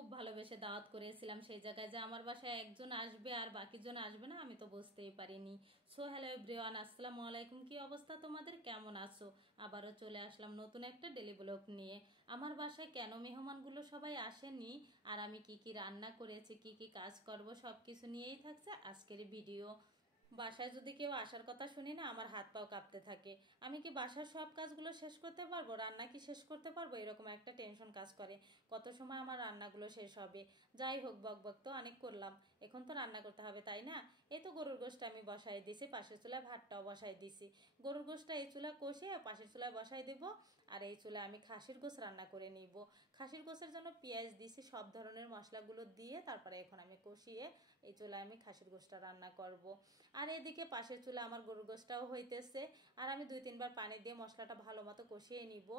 খুব ভালোবেসে দাওয়াত করেছিলাম সেই জায়গায়, যে আমার বাসায় একজন আসবে আর বাকিজন আসবে না আমি তো বুঝতেই পারিনি। সো হ্যালো এভরিওয়ান, আসসালামু আলাইকুম। কি অবস্থা তোমাদের, কেমন আছো? আবারও চলে আসলাম নতুন একটা ডেলি ব্লগ নিয়ে। আমার বাসায় কেন মেহমানগুলো সবাই আসেনি আর আমি কি কি রান্না করেছি, কি কি কাজ করব, সব কিছু নিয়েই থাকছে আজকের ভিডিও। বাসায় যদি কেউ আসার কথা শুনি না, আমার হাত পাও কাঁপতে থাকে। আমি কি বাসার সব কাজগুলো শেষ করতে পারবো, রান্না কি শেষ করতে পারবো, এরকম একটা টেনশন কাজ করে। কত সময় আমার রান্নাগুলো শেষ হবে। যাই হোক, বক বক তো অনেক করলাম, এখন তো রান্না করতে হবে তাই না। এই তো গরুর গোশটা আমি বসাই দিছি, পাশের চুলায় ভাতটাও বসাই দিছি। গরুর গোশটা এই চুলা কষিয়ে পাশের চুলায় বসাই দিব, আর এই চুলায় আমি খাসির গোশ রান্না করে নিব। খাসির গোশের জন্য পেঁয়াজ দিছি, সব ধরনের মশলাগুলো দিয়ে তারপরে এখন আমি কষিয়ে এই চুলায় আমি খাসির গোশটা রান্না করব। আর এদিকে পাশের চুলা আমার গরুর গোশটাও হইতেছে, আর আমি 2-3 বার পানি দিয়ে মশলাটা ভালো মতো কষিয়ে নিব।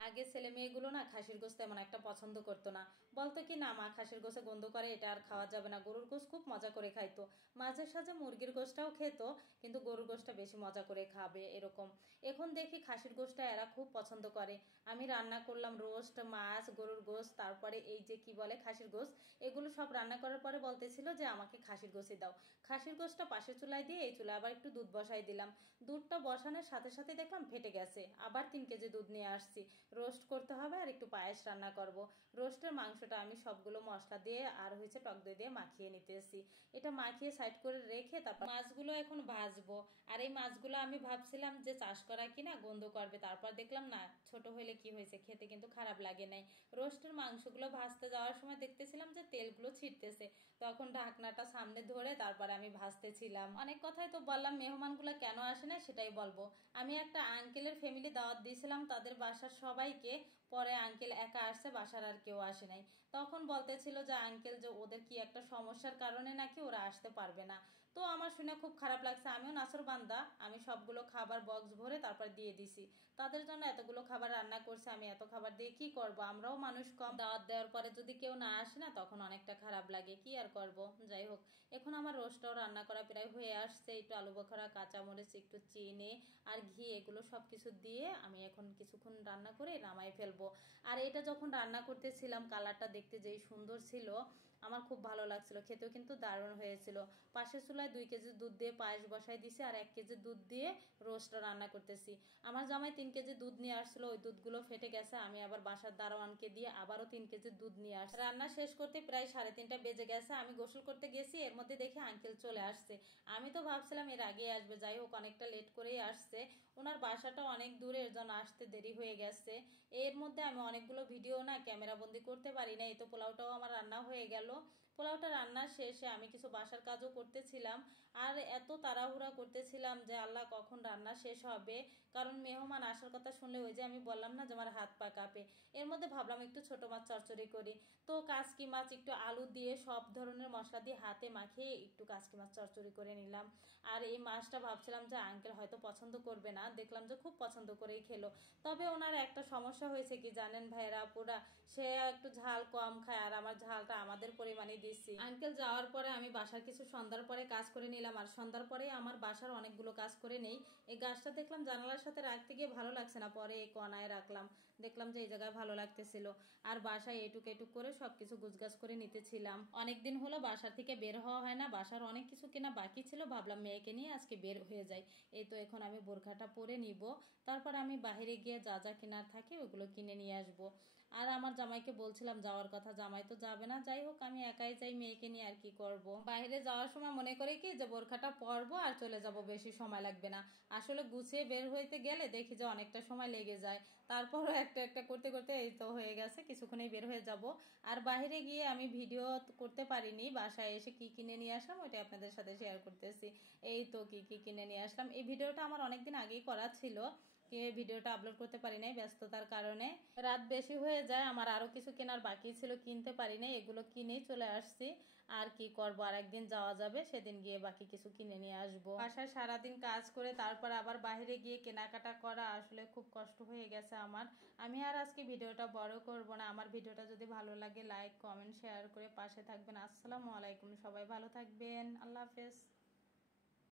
আগে ছেলে মেয়েগুলো না খাসির গোশত তেমন একটা পছন্দ করতো না, বলতো কি না মা খাসির গোশে গন্ধ করে, এটা আর খাওয়া যাবে না। গরুর গোশত খুব মজা করে খাইতো, মাঝে সাঝে মুরগির গোশটাও খেত, কিন্তু গরুর গোশটা বেশি মজা করে খাবে এরকম। এখন দেখি খাসির গোশটা এরা খুব পছন্দ করে। আমি রান্না করলাম রোস্ট, মাছ, গরুর গোশত, তারপরে এই যে কি বলে খাসির গোশত, এগুলো সব রান্না করার পরে বলতেছিল যে আমাকে খাসির গোশই দাও। খাসির গোশটা পাশের চুলায় দিয়ে এই চুলায় আবার একটু দুধ বসাই দিলাম। দুধটা বসানোর সাথে সাথে দেখলাম ফেটে গেছে, আবার 3 কেজি দুধ নিয়ে আসছি। রোস্ট করতে হবে আর একটু পায়েস রান্না করব। রোস্টের মাংসটা আমি সবগুলো মশলা দিয়ে আর হয়েছে টক দই দিয়ে মাখিয়ে নিতেছি। এটা মাখিয়ে সাইড করে রেখে তারপর মাছগুলো এখন ভাজবো। আর এই মাছগুলো আমি ভাবছিলাম যে চাষ করা কিনা গন্ধ করবে, তারপর দেখলাম না, ছোট হইলে কি হয়েছে, খেতে কিন্তু খারাপ লাগে নাই। রোস্টের মাংসগুলো ভাজতে যাওয়ার সময় দেখতেছিলাম যে তেলগুলো ছিটতেছে, তখন ঢাকনাটা সামনে ধরে তারপরে আমি ভাজতেছিলাম। অনেক কথাই তো বললাম, মেহমানগুলো কেন আসে না সেটাই বলবো। আমি একটা আঙ্কেলের ফ্যামিলি দাওয়াত দিয়েছিলাম তাদের বাসার সবাইকে, পরে আঙ্কেল একা আসছে, বাসার আর কেউ আসে নাই। তখন বলতেছিল যে আঙ্কেল যে ওদের কি একটা সমস্যার কারণে নাকি ওরা আসতে পারবে না। তো আমার শুনে খুব খারাপ লাগছে, আমিও নাসর বান্দা, আমি সবগুলো খাবার বক্স ভরে তারপর দিয়ে দিছি। তাদের জন্য এতগুলো খাবার রান্না করছে, আমি এত খাবার দিয়ে কি করব, আমরাও মানুষ কম। দাওয়াত দেওয়ার পরে যদি কেউ না আসে না তখন অনেকটা খারাপ লাগে, কি আর করব। যাই হোক, এখন আমার রোস্টটাও রান্না করা প্রায় হয়ে আসছে। একটু আলু বখরা, কাঁচামরিচ, একটু চিনি আর ঘি, এগুলো সব কিছু দিয়ে আমি এখন কিছুক্ষণ রান্না করে নামাই ফেলবো। আর এটা যখন রান্না করতেছিলাম কালারটা দেখতে যেই সুন্দর ছিল, আমার খুব ভালো লাগছিল, খেতেও কিন্তু দারুণ হয়েছিল। পাশের চুলায় 2 কেজি দুধ দিয়ে পায়েস বসাই দিছি, আর 1 কেজি দুধ দিয়ে রোস্টটা রান্না করতেছি। আমার জামাই 3 কেজি দুধ নিয়ে আসছিল, ওই দুধগুলো ফেটে গেছে, আমি আবার বাসার দারোয়ানকে দিয়ে আবারও 3 কেজি দুধ নিয়ে আসছি। রান্না শেষ করতে প্রায় 3:30 বেজে গেছে। আমি গোসল করতে গেছি, এর মধ্যে দেখি আঙ্কেল চলে আসছে। আমি তো ভাবছিলাম এর আগেই আসবে, যাই হোক অনেকটা লেট করেই আসছে। ওনার বাসাটা অনেক দূরে, এর জন্য আসতে দেরি হয়ে গেছে। এর মধ্যে আমি অনেকগুলো ভিডিও না ক্যামেরা বন্দি করতে পারি না। এই তো পোলাওটাও আমার রান্না হয়ে গেল। পোলাওটা রান্নার শেষে আমি কিছু বাসার কাজও করতেছিলাম, আর এত তাড়াহুড়া করতেছিলাম যে আল্লাহ কখন রান্না শেষ হবে, কারণ মেহমান আসার কথা শুনলে ওই যে আমি বললাম না যে আমার হাত পা কাঁপে। এর মধ্যে ভাবলাম একটু ছোট মাছ চচ্চড়ি করি, তো কাসকি মাছ একটু আলু দিয়ে সব ধরনের মশলা দিয়ে হাতে মাখিয়ে একটু কাসকি মাছ চচ্চড়ি করে নিলাম। আর এই মাছটা ভাবছিলাম যে আঙ্কেল হয়তো পছন্দ করবে না, দেখলাম যে খুব পছন্দ করেই খেলো। তবে ওনার একটা সমস্যা হয়েছে কি জানেন ভাইয়েরা আপুরা, সে একটু ঝাল কম খায়, আর আমার ঝালটা আমাদের পরিমাণে দিচ্ছি। আঙ্কেল যাওয়ার পরে আমি বাসার কিছু সন্ধ্যার পরে কাজ করে নিলাম, আর সন্ধ্যার পরে আমার বাসার অনেকগুলো কাজ করে নেই। এই গাছটা দেখলাম জানালার সাথে রাখতে গিয়ে ভালো লাগছে না, পরে এই কোনায় রাখলাম, দেখলাম যে এই জায়গায় ভালো লাগতেছিল। আর বাসায় এটুক এটুক করে সবকিছু গুছগাছ করে নিতেছিলাম। অনেকদিন হলো বাসার থেকে বের হওয়া হয় না, বাসার অনেক কিছু কেনা বাকি ছিল, ভাবলাম মেয়েকে নিয়ে আজকে বের হয়ে যায়। এই তো এখন আমি বোরখাটা পরে নিব, তারপর আমি বাইরে গিয়ে যা যা কেনার থাকে ওগুলো কিনে নিয়ে আসব। আর আমার জামাইকে বলছিলাম যাওয়ার কথা, জামাই তো যাবে না। যাই হোক আমি একাই যাই মেয়েকে নিয়ে, আর কি করব। বাইরে যাওয়ার সময় মনে করে কি যে বোরখাটা পরবো আর চলে যাব, বেশি সময় লাগবে না। আসলে গুছিয়ে বের হইতে গেলে দেখি যে অনেকটা সময় লেগে যায়, তারপরও একটা একটা করতে করতে এই তো হয়ে গেছে, কিছুক্ষণেই বের হয়ে যাব। আর বাইরে গিয়ে আমি ভিডিও করতে পারিনি, বাসায় এসে কি কিনে নিয়ে আসলাম ওইটা আপনাদের সাথে শেয়ার করতেছি। এই তো কি কি কিনে নিয়ে আসলাম, এই ভিডিওটা আমার অনেকদিন আগেই করা ছিল, ভিডিওটা আপলোড করতে পারি নাই ব্যস্ততার কারণে। রাত বেশি হয়ে যায়, আমার আরো কিছু কেনার বাকি ছিল, কিনতে পারি নাই, এগুলো কিনেই চলে আসছি। আর কি করবো, আর একদিন যাওয়া যাবে, সেদিন গিয়ে বাকি কিছু কিনে নিয়ে আসবো। বাসায় সারাদিন কাজ করে তারপর আবার বাইরে গিয়ে কেনাকাটা করা আসলে খুব কষ্ট হয়ে গেছে আমার। আমি আর আজকে ভিডিওটা বড় করব না। আমার ভিডিওটা যদি ভালো লাগে লাইক কমেন্ট শেয়ার করে পাশে থাকবেন। আসসালামু আলাইকুম, সবাই ভালো থাকবেন, আল্লাহ হাফেজ।